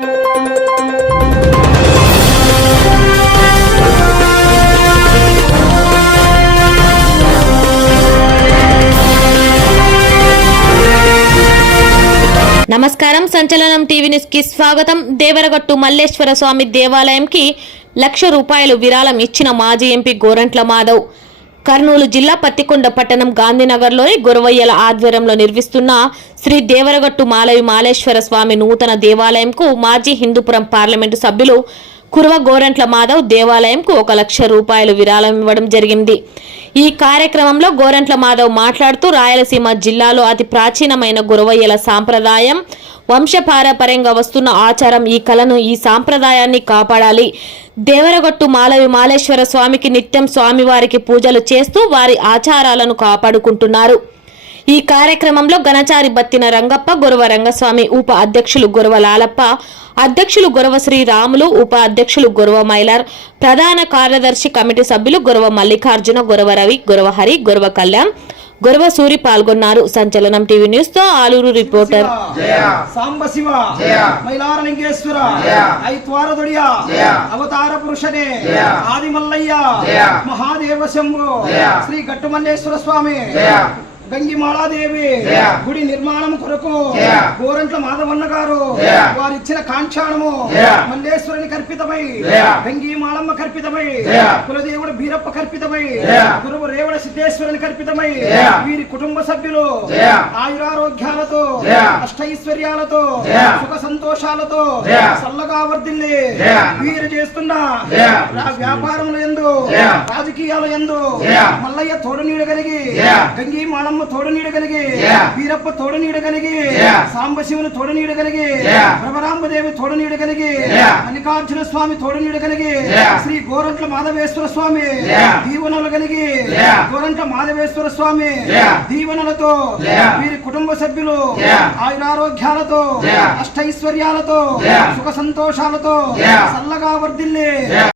నమస్కారం సంచలనం టీవీ న్యూస్కి స్వాగతం. దేవరగట్టు మల్లేశ్వర స్వామి దేవాలయంకి లక్ష రూపాయలు విరాళం ఇచ్చిన మాజీ ఎంపీ గోరంట్ల మాధవ్. కర్నూలు జిల్లా పత్తికొండ పట్టణం గాంధీనగర్లోని గురవయ్యల ఆధ్వర్యంలో నిర్మిస్తున్న శ్రీ దేవరగట్టు మాలవి మాలేశ్వర స్వామి నూతన దేవాలయంకు మాజీ హిందూపురం పార్లమెంటు సభ్యులు కురవ గోరంట్ల మాధవ్ దేవాలయంకు ఒక లక్ష రూపాయలు విరాళం ఇవ్వడం జరిగింది. ఈ కార్యక్రమంలో గోరంట్ల మాధవ్ మాట్లాడుతూ రాయలసీమ జిల్లాలో అతి ప్రాచీనమైన గురవయ్యల సాంప్రదాయం వంశపారపర్యంగా వస్తున్న ఆచారం ఈ కళను ఈ సాంప్రదాయాన్ని కాపాడాలి. దేవరగొట్టు మాలవి మాలేశ్వర స్వామికి నిత్యం స్వామివారికి పూజలు చేస్తూ వారి ఆచారాలను కాపాడుకుంటున్నారు. ఈ కార్యక్రమంలో గణచారి బత్తిన రంగప్ప గురవ రంగస్వామి ఉప అధ్యక్షులు గురవ లాలప్ప అధ్యక్షులు గురవ శ్రీరాములు ఉప అధ్యక్షులు గురవ మైలార్ ప్రధాన కార్యదర్శి కమిటీ సభ్యులు గురవ మల్లికార్జున గురవ రవి గురవ హరి గురవ కళ్యాణ్ గురవ సూరి పాల్గొన్నారు. సంచలనం టీవీ న్యూస్తో ఆలూరు రిపోర్టర్. సాంబ శివ మైలార లింగేశ్వర ఐత్వారదుడియ. అవతార పురుషనే ఆది మల్లయ్య మహాదేవ శంభు. శ్రీ గట్టుమల్లేశ్వర స్వామి. గంగి మాళాదేవి గుడి నిర్మాణం కొరకు గోరంట్ల మాధవన్న గారు వారిచ్చిన కాంక్షాణము. మల్లేశ్వరుని కల్పితమై గంగి మాళమ్మ కల్పితమై కులదేవుడు బీరప్ప కల్పితమై గురువు రేవడ సిద్ధేశ్వరుని కల్పితమై వీరి కుటుంబ సభ్యులు. ఆయురారోగ్యాలతో. అష్టైశ్వర్యాలతో. సుఖ సంతోషాలతో. చల్లగా వర్ధిల్లి వీరు చేస్తున్న వ్యాపారముల ఎందు రాజకీయాల ఎందు మల్లయ్య తోడు నీడ కలిగి గంగి మాళమ్మ తోడు నీడ కలిగి వీరప్ప తోడు నీడ కలిగి సాంబశివుని తోడు నీడ కలిగి బ్రహ్మరాంబదేవి తోడు నీడ కలిగి మల్లికార్జున స్వామి తోడు నీడ కలిగి శ్రీ గోరంట్ల మాధవేశ్వర స్వామి దీవెనలు కలిగి గోరంట్ల మాధవేశ్వర స్వామి దీవెనలతో. వీరి కుటుంబ సభ్యులు. ఆయురారోగ్యాలతో. అష్టైశ్వర్యాలతో. సుఖ సంతోషాలతో. చల్లగా వర్ధిల్లి.